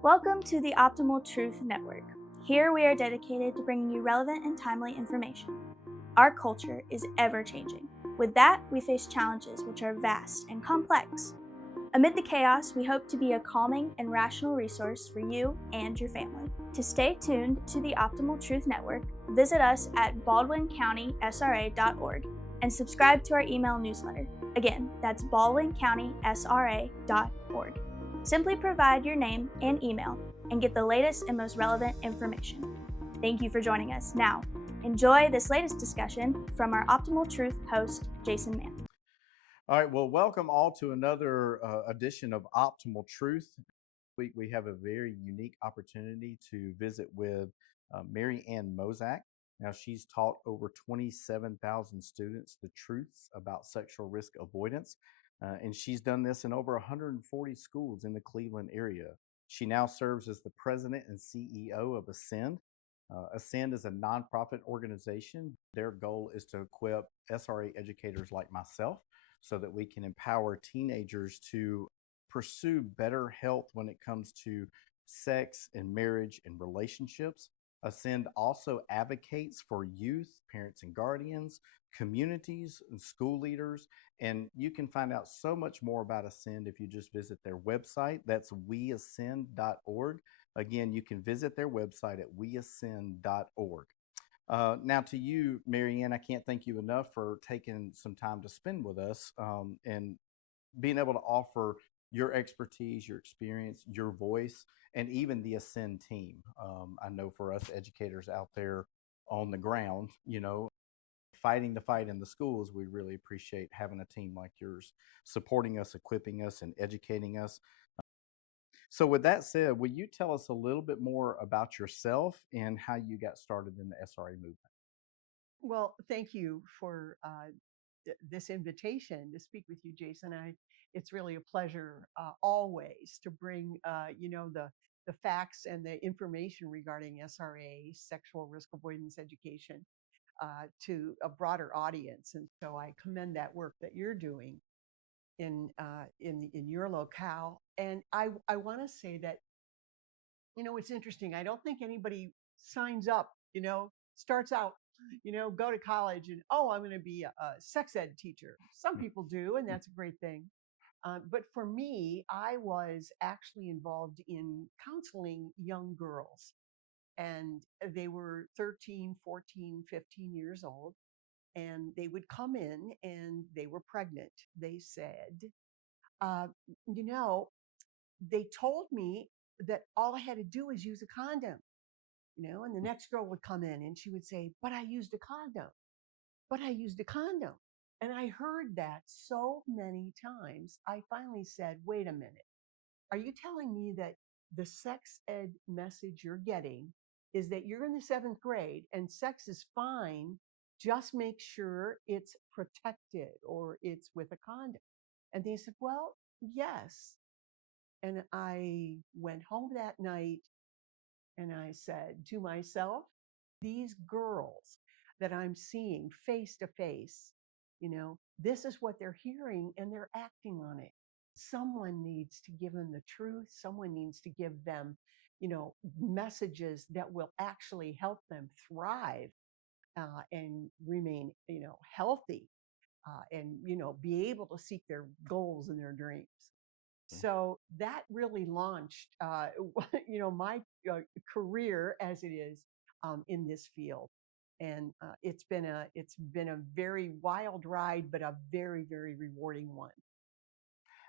Welcome to the Optimal Truth Network. Here we are dedicated to bringing you relevant and timely information. Our culture is ever changing. With that, we face challenges which are vast and complex. Amid the chaos, we hope to be a calming and rational resource for you and your family. To stay tuned to the Optimal Truth Network, visit us at baldwincounty.sra.org and subscribe to our email newsletter. Again, that's baldwincounty.sra.org. Simply provide your name and email and get the latest and most relevant information. Thank you for joining us. Now, enjoy this latest discussion from our Optimal Truth host, Jason Mann. All right, well, welcome all to another edition of Optimal Truth. We have a very unique opportunity to visit with Mary Ann Mozak. Now, she's taught over 27,000 students the truths about sexual risk avoidance, and she's done this in over 140 schools in the Cleveland area. She now serves as the president and CEO of Ascend. Ascend is a nonprofit organization. Their goal is to equip SRA educators like myself so that we can empower teenagers to pursue better health when it comes to sex and marriage and relationships. Ascend also advocates for youth, parents and guardians, communities, and school leaders. And you can find out so much more about Ascend if you just visit their website. That's weascend.org. Again, you can visit their website at weascend.org. Now, to you, Mary Ann, I can't thank you enough for taking some time to spend with us and being able to offer your expertise, your experience, your voice, and even the Ascend team. I know for us educators out there on the ground, fighting the fight in the schools, we really appreciate having a team like yours supporting us, equipping us, and educating us. So, with that said, will you tell us a little bit more about yourself and how you got started in the SRA movement? Well, thank you for this invitation to speak with you, Jason. It's really a pleasure always to bring the facts and the information regarding SRA, sexual risk avoidance education, to a broader audience. And so I commend that work that you're doing in your locale. And I want to say that it's interesting. I don't think anybody signs up, starts out, go to college and, oh, I'm going to be a sex ed teacher. Some people do, and that's a great thing. But for me, I was actually involved in counseling young girls, and they were 13, 14, 15 years old. And they would come in and they were pregnant. They said, uh, you know, they told me that all I had to do was use a condom, and the next girl would come in and she would say, but I used a condom, but I used a condom. And I heard that so many times, I finally said, wait a minute. Are you telling me that the sex ed message you're getting is that you're in the seventh grade and sex is fine? Just make sure it's protected or it's with a condom. And they said, well, yes. And I went home that night and I said to myself, these girls that I'm seeing face to face, this is what they're hearing and they're acting on it. Someone needs to give them the truth. Someone needs to give them, messages that will actually help them thrive and remain, healthy and, be able to seek their goals and their dreams. So that really launched, my career as it is in this field, and it's been a very wild ride, but a very, very rewarding one.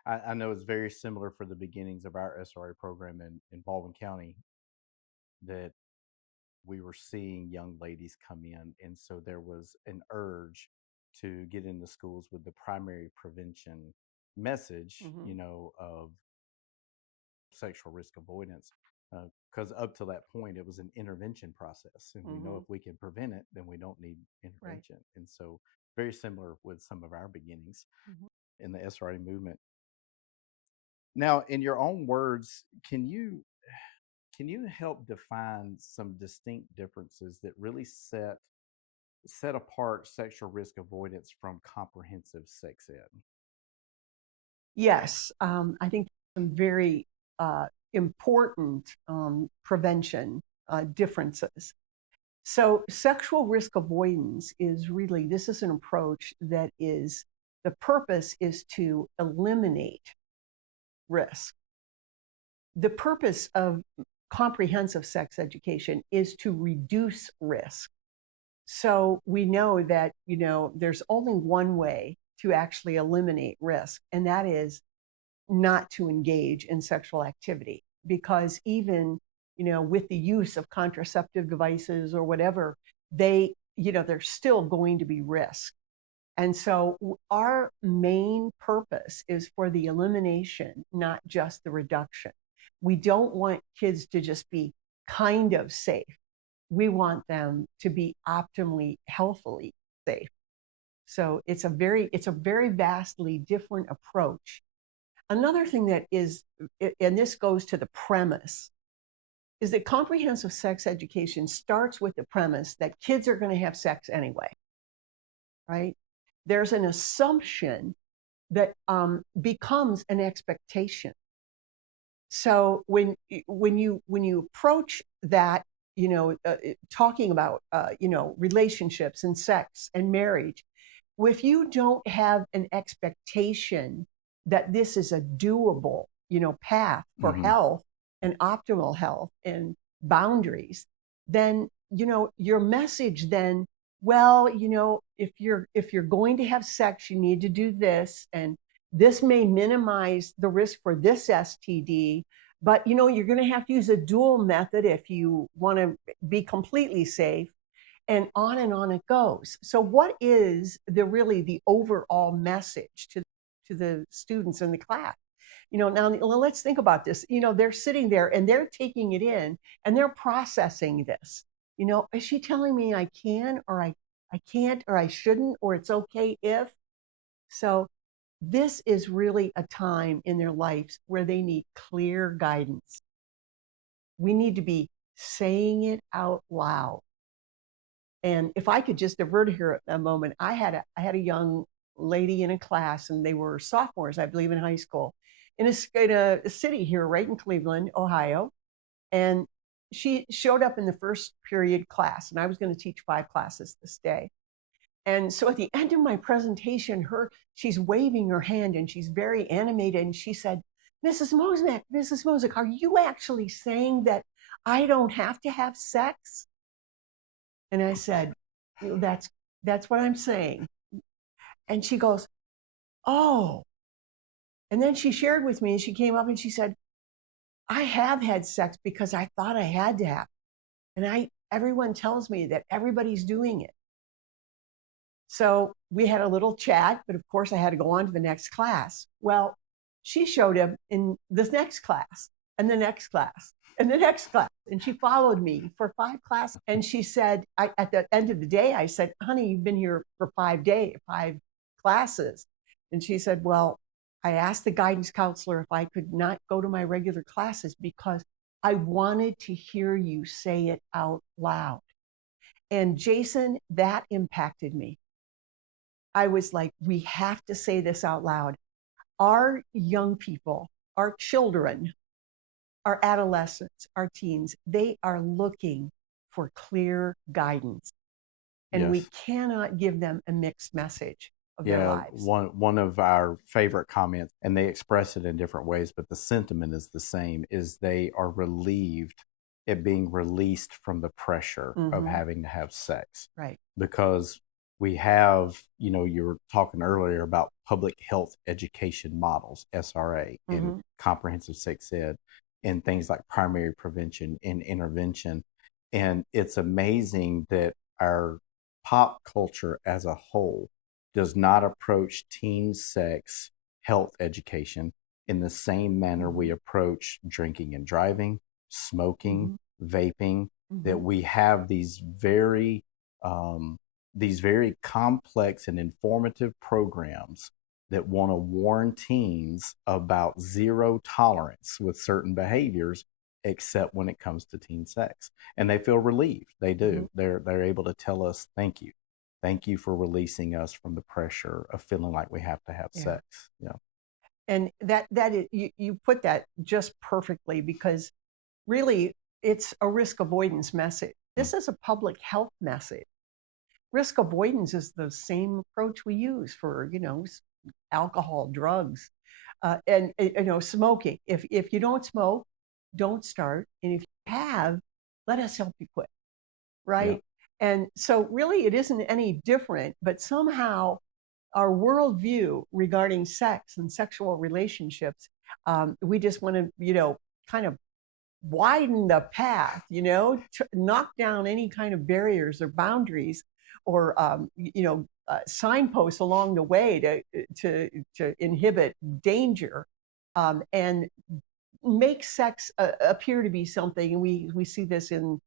I know it's very similar for the beginnings of our SRA program in Baldwin County that we were seeing young ladies come in. And so there was an urge to get into schools with the primary prevention message, of sexual risk avoidance. Because up to that point, it was an intervention process. And we know if we can prevent it, then we don't need intervention. Right. And so, very similar with some of our beginnings in the SRA movement. Now, in your own words, can you help define some distinct differences that really set apart sexual risk avoidance from comprehensive sex ed? Yes, I think some very important prevention differences. So sexual risk avoidance is really, this is an approach that is, the purpose is to eliminate risk. The purpose of comprehensive sex education is to reduce risk. So we know that, there's only one way to actually eliminate risk, and that is not to engage in sexual activity. Because even, with the use of contraceptive devices or whatever, there's still going to be risk. And so our main purpose is for the elimination, not just the reduction. We don't want kids to just be kind of safe. We want them to be optimally, healthily safe. So it's a very vastly different approach. Another thing that is, and this goes to the premise, is that comprehensive sex education starts with the premise that kids are going to have sex anyway, right? There's an assumption that becomes an expectation. So when you approach that, talking about relationships and sex and marriage, if you don't have an expectation that this is a doable, path for health and optimal health and boundaries, then, your message then, well, if you're going to have sex, you need to do this, and this may minimize the risk for this STD, but you're going to have to use a dual method if you want to be completely safe, and on it goes. So what is the overall message to the students in the class? Now let's think about this. They're sitting there and they're taking it in and they're processing this. Is she telling me I can, or I can't, or I shouldn't, or it's okay if? So this is really a time in their lives where they need clear guidance. We need to be saying it out loud. And if I could just divert here a moment, I had a young lady in a class, and they were sophomores, I believe, in high school, in a city here, right in Cleveland, Ohio. And she showed up in the first period class, and I was going to teach 5 classes this day. And so at the end of my presentation, she's waving her hand and she's very animated. And she said, Mrs. Mosek, are you actually saying that I don't have to have sex? And I said, that's what I'm saying. And she goes, oh. And then she shared with me, and she came up and she said, I have had sex because I thought I had to have. And everyone tells me that everybody's doing it. So we had a little chat, but of course I had to go on to the next class. Well, she showed up in this next class and the next class and the next class. And she followed me for 5 classes. And she said, at the end of the day, I said, honey, you've been here for 5 classes. And she said, well, I asked the guidance counselor if I could not go to my regular classes because I wanted to hear you say it out loud. And Jason, that impacted me. I was like, we have to say this out loud. Our young people, our children, our adolescents, our teens, they are looking for clear guidance. And we cannot give them a mixed message of their lives. One of our favorite comments, and they express it in different ways, but the sentiment is the same, is they are relieved at being released from the pressure of having to have sex. Right. Because we have, you were talking earlier about public health education models, SRA, and comprehensive sex ed, and things like primary prevention and intervention. And it's amazing that our pop culture as a whole does not approach teen sex health education in the same manner we approach drinking and driving, smoking, vaping, that we have these very complex and informative programs that want to warn teens about zero tolerance with certain behaviors, except when it comes to teen sex. And they feel relieved. They do. They're able to tell us, thank you. Thank you for releasing us from the pressure of feeling like we have to have sex. Yeah. And that is, you put that just perfectly, because really it's a risk avoidance message. This is a public health message. Risk avoidance is the same approach we use for, alcohol, drugs, and smoking. If you don't smoke, don't start. And if you have, let us help you quit. Right. And so really it isn't any different, but somehow our worldview regarding sex and sexual relationships, we just want to, kind of widen the path, knock down any kind of barriers or boundaries, or signposts along the way to inhibit danger, and make sex appear to be something. And we see this in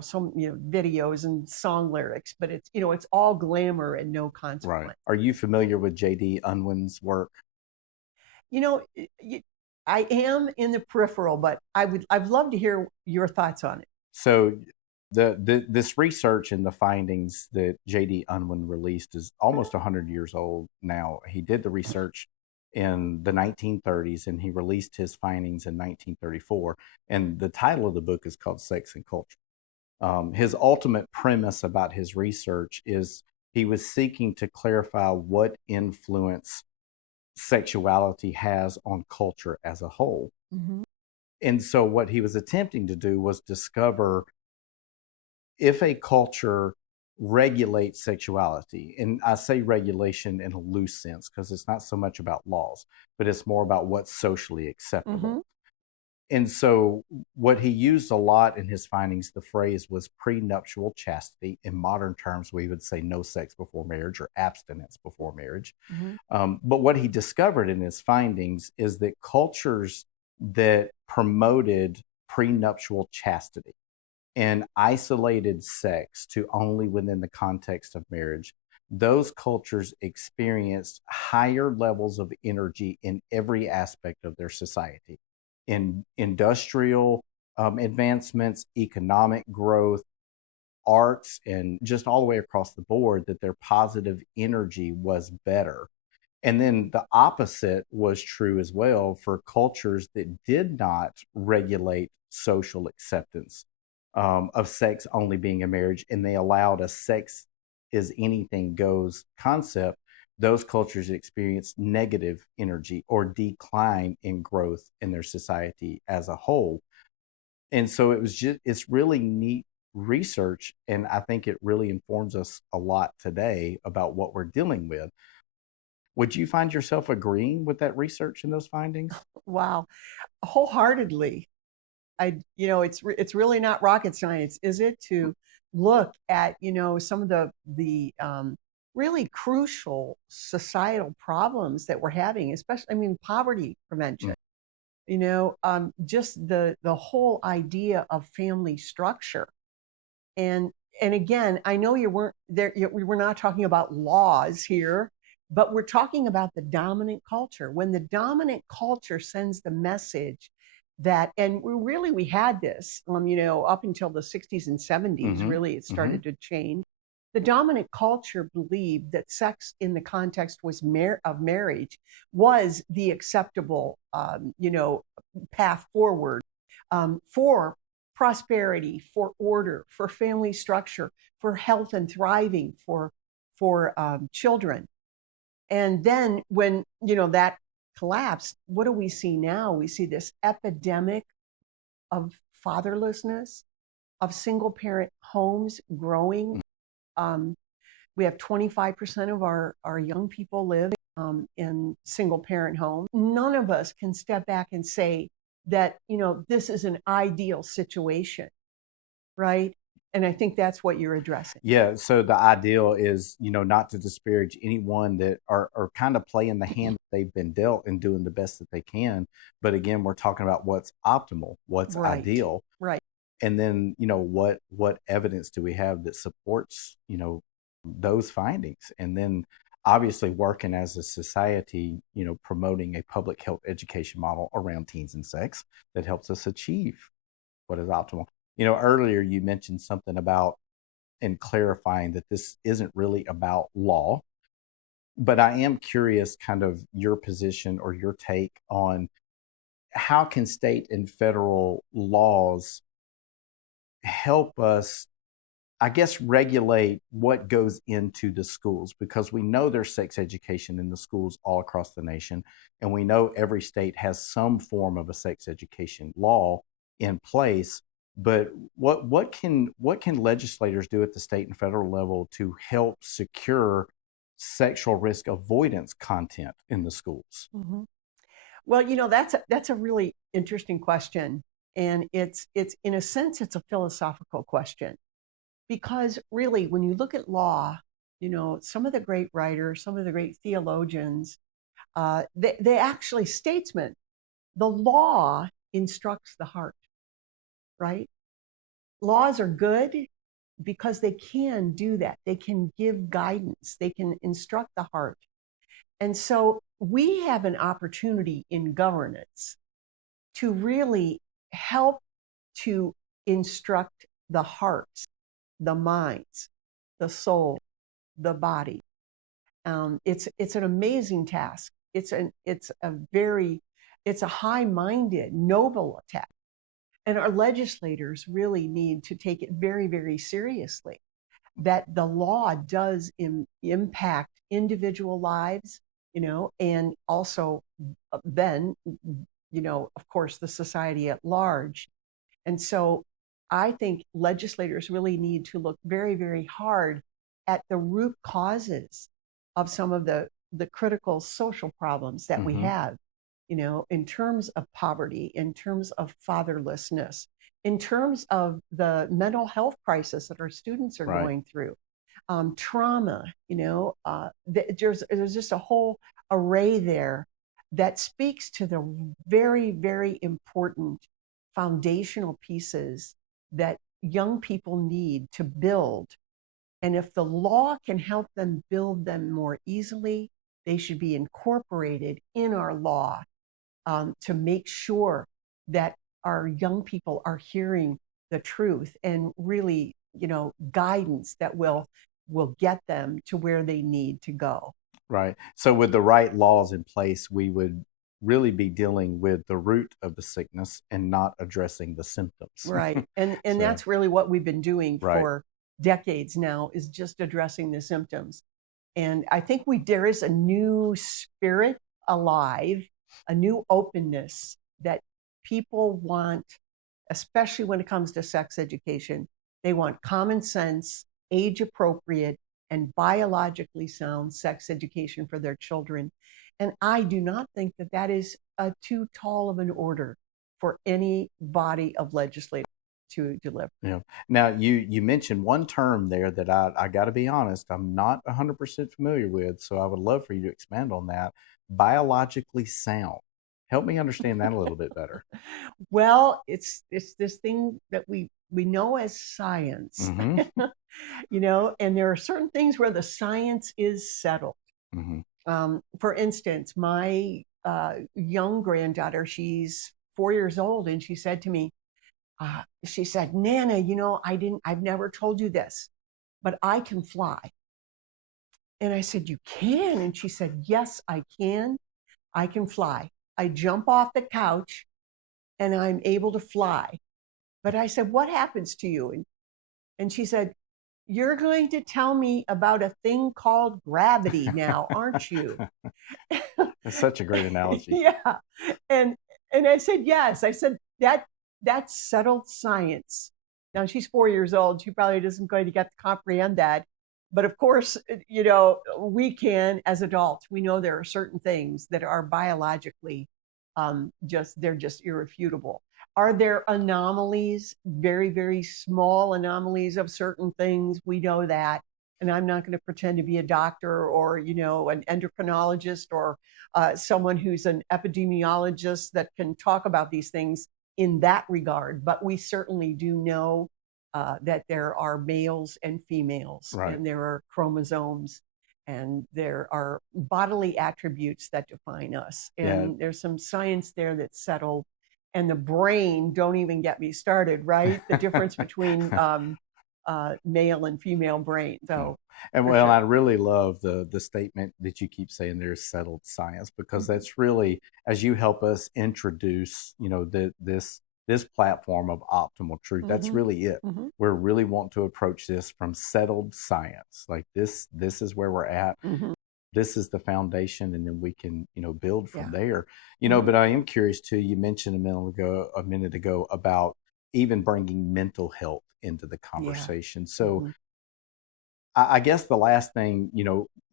some videos and song lyrics, but it's all glamour and no consequence. Right. Are you familiar with J.D. Unwin's work? I am in the peripheral, but I'd love to hear your thoughts on it. So this research and the findings that J.D. Unwin released is almost 100 years old now. He did the research in the 1930s and he released his findings in 1934. And the title of the book is called Sex and Culture. His ultimate premise about his research is he was seeking to clarify what influence sexuality has on culture as a whole. Mm-hmm. And so what he was attempting to do was discover if a culture regulates sexuality, and I say regulation in a loose sense because it's not so much about laws, but it's more about what's socially acceptable. Mm-hmm. And so what he used a lot in his findings, the phrase was prenuptial chastity. In modern terms, we would say no sex before marriage or abstinence before marriage. Mm-hmm. But what he discovered in his findings is that cultures that promoted prenuptial chastity and isolated sex to only within the context of marriage, those cultures experienced higher levels of energy in every aspect of their society. In industrial advancements, economic growth, arts, and just all the way across the board, that their positive energy was better. And then the opposite was true as well for cultures that did not regulate social acceptance of sex only being a marriage, and they allowed a sex is anything goes concept. Those cultures experience negative energy or decline in growth in their society as a whole. And so it's really neat research. And I think it really informs us a lot today about what we're dealing with. Would you find yourself agreeing with that research and those findings? Wow. Wholeheartedly. It's really not rocket science, is it, to look at, some of the really crucial societal problems that we're having, especially, poverty prevention, just the whole idea of family structure. And again, I know we were not talking about laws here, but we're talking about the dominant culture. When the dominant culture sends the message that, and we had this, up until the 60s and 70s, mm-hmm. really, it started mm-hmm. to change. The dominant culture believed that sex in the context of marriage was the acceptable, path forward for prosperity, for order, for family structure, for health and thriving, for children. And then when, that collapsed, what do we see now? We see this epidemic of fatherlessness, of single parent homes growing. We have 25% of our young people live in single parent homes. None of us can step back and say that, this is an ideal situation, right? And I think that's what you're addressing. Yeah. So the ideal is, not to disparage anyone that are kind of playing the hand that they've been dealt and doing the best that they can. But again, we're talking about what's optimal, what's right. ideal. Right. And then, what evidence do we have that supports, those findings? And then obviously working as a society, promoting a public health education model around teens and sex that helps us achieve what is optimal. Earlier you mentioned something about and clarifying that this isn't really about law. But I am curious, kind of your position or your take on how can state and federal laws help us, I guess, regulate what goes into the schools, because we know there's sex education in the schools all across the nation. And we know every state has some form of a sex education law in place. But what can legislators do at the state and federal level to help secure sexual risk avoidance content in the schools? Mm-hmm. Well, that's a really interesting question, and it's in a sense it's a philosophical question, because really when you look at law, some of the great writers, some of the great theologians, they actually statesmen. The law instructs the heart, right? Laws are good because they can do that. They can give guidance. They can instruct the heart. And so we have an opportunity in governance to really help to instruct the hearts, the minds, the soul, the body. It's an amazing task. It's a high-minded, noble task, and our legislators really need to take it very, very seriously. That the law does impact individual lives, and also then, of course, the society at large. And so I think legislators really need to look very, very hard at the root causes of some of the critical social problems that we Mm-hmm. have, in terms of poverty, in terms of fatherlessness, in terms of the mental health crisis that our students are Right. going through, trauma, there's just a whole array there that speaks to the very, very important foundational pieces that young people need to build. And if the law can help them build them more easily, they should be incorporated in our law, to make sure that our young people are hearing the truth and really, guidance that will get them to where they need to go. Right. So with the right laws in place, we would really be dealing with the root of the sickness and not addressing the symptoms. Right. And So, that's really what we've been doing right. for decades now, is just addressing the symptoms. And I think there is a new spirit alive, a new openness that people want, especially when it comes to sex education. They want common sense, age appropriate, and biologically sound sex education for their children. And I do not think that that is too tall of an order for any body of legislators to deliver. Yeah. Now you mentioned one term there that I got to be honest, I'm not 100% familiar with, so I would love for you to expand on that. Biologically sound. Help me understand that a little bit better. Well, it's this thing that we know as science, Mm-hmm. and there are certain things where the science is settled. Mm-hmm. For instance, my young granddaughter, she's 4 years old, and she said to me, she said, "Nana, I've never told you this, but I can fly." And I said, "You can?" And she said, "Yes, I can. I can fly. I jump off the couch and I'm able to fly." But I said, "What happens to you?" And she said, "You're going to tell me about a thing called gravity now, aren't you?" That's such a great analogy. Yeah. And I said, "Yes." I said, that's settled science. Now she's 4 years old. She probably isn't going to get to comprehend that. But of course, we can as adults. We know there are certain things that are biologically they're just irrefutable. Are there anomalies, very, very small anomalies of certain things? We know that. And I'm not going to pretend to be a doctor or, an endocrinologist or someone who's an epidemiologist that can talk about these things in that regard. But we certainly do know that there are males and females, Right. and there are chromosomes, and there are bodily attributes that define us. And there's some science there that's settled. And the brain, don't even get me started, right? The difference between male and female brain. So, and for well, sure. I really love the statement that you keep saying there's settled science, because that's really, as you help us introduce, this platform of optimal truth, that's really it. Mhm. We're really want to approach this from settled science. Like this is where we're at. Mhm. This is the foundation, and then we can, build from Yeah. there. Mhm. But I am curious too. You mentioned a minute ago about even bringing mental health into the Yeah. conversation. So Mhm. I guess the last thing,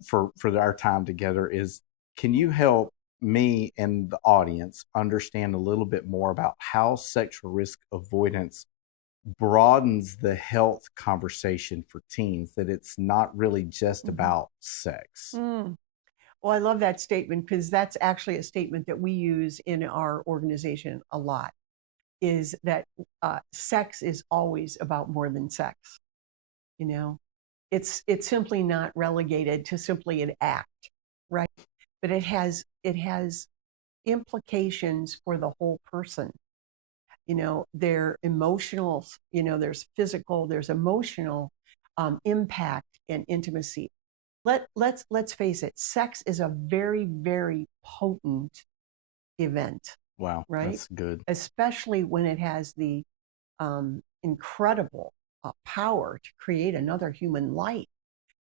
for our time together is, can you help me and the audience understand a little bit more about how sexual risk avoidance broadens the health conversation for teens, that it's not really just Mhm. about sex? Mm. Well, I love that statement because that's actually a statement that we use in our organization a lot. Is that sex is always about more than sex? You know, it's simply not relegated to simply an act, right? But it has implications for the whole person. Their emotional, there's physical, there's emotional impact and intimacy. Let's face it, sex is a very, very potent event, Wow, right? that's good. Especially when it has the incredible power to create another human life.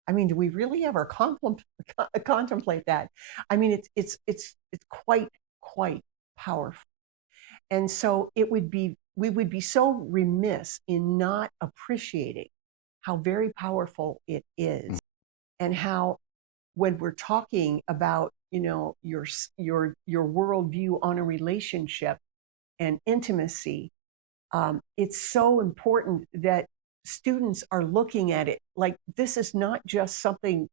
I mean, do we really ever contemplate that? I mean, it's quite powerful. And so we would be so remiss in not appreciating how very powerful it is, and how, when we're talking about, your worldview on a relationship and intimacy, it's so important that students are looking at it like this is not just something,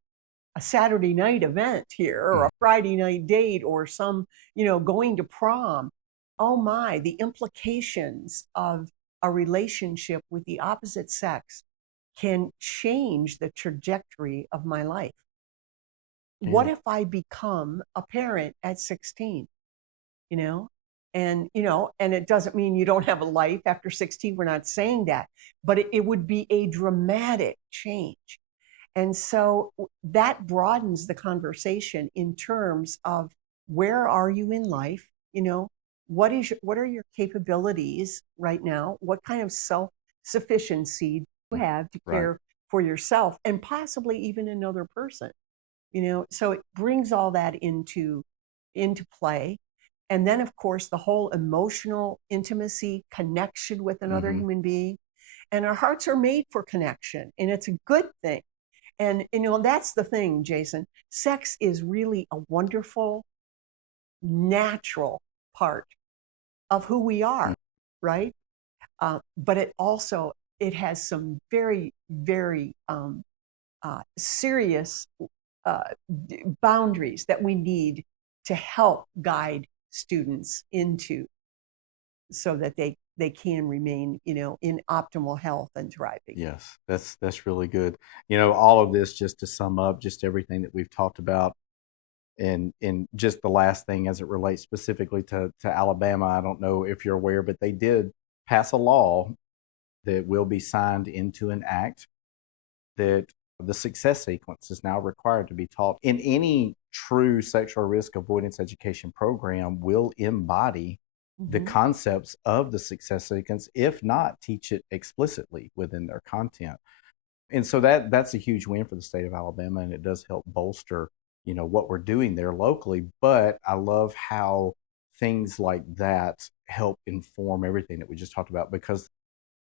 a Saturday night event here or a Friday night date or some, going to prom. Oh my, the implications of a relationship with the opposite sex can change the trajectory of my life. What Yeah. if I become a parent at 16? You know? And it doesn't mean you don't have a life after 16. We're not saying that, but it would be a dramatic change. And so that broadens the conversation in terms of, where are you in life? What are your capabilities right now? What kind of self-sufficiency do you have to Right. care for yourself and possibly even another person? So it brings all that into play. And then, of course, the whole emotional intimacy, connection with another Hmm. human being. And our hearts are made for connection, and it's a good thing. And that's the thing, Jason. Sex is really a wonderful, natural part of who we are, right? But it has some very, very serious uh, boundaries that we need to help guide students into, so that they can remain, in optimal health and thriving. Yes, that's really good. All of this, just to sum up, just everything that we've talked about, and just the last thing as it relates specifically to Alabama. I don't know if you're aware, but they did pass a law that will be signed into an act, that the success sequence is now required to be taught in any true sexual risk avoidance education program, will embody the Mhm. concepts of the success sequence, if not teach it explicitly within their content. And so that's a huge win for the state of Alabama, and it does help bolster, what we're doing there locally. But I love how things like that help inform everything that we just talked about, because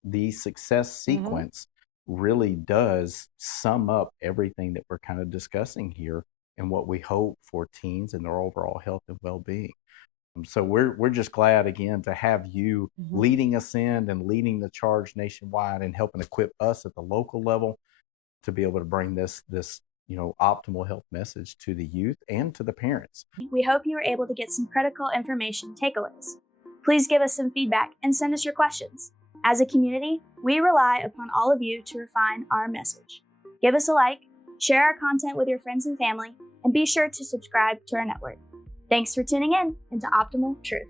the success Mhm. sequence really does sum up everything that we're kind of discussing here, and what we hope for teens and their overall health and well-being. So we're just glad again to have you Mhm. leading us in and leading the charge nationwide, and helping equip us at the local level to be able to bring this optimal health message to the youth and to the parents. We hope you were able to get some critical information takeaways. Please give us some feedback and send us your questions. As a community, we rely upon all of you to refine our message. Give us a like, share our content with your friends and family, and be sure to subscribe to our network. Thanks for tuning in into Optimal Truth.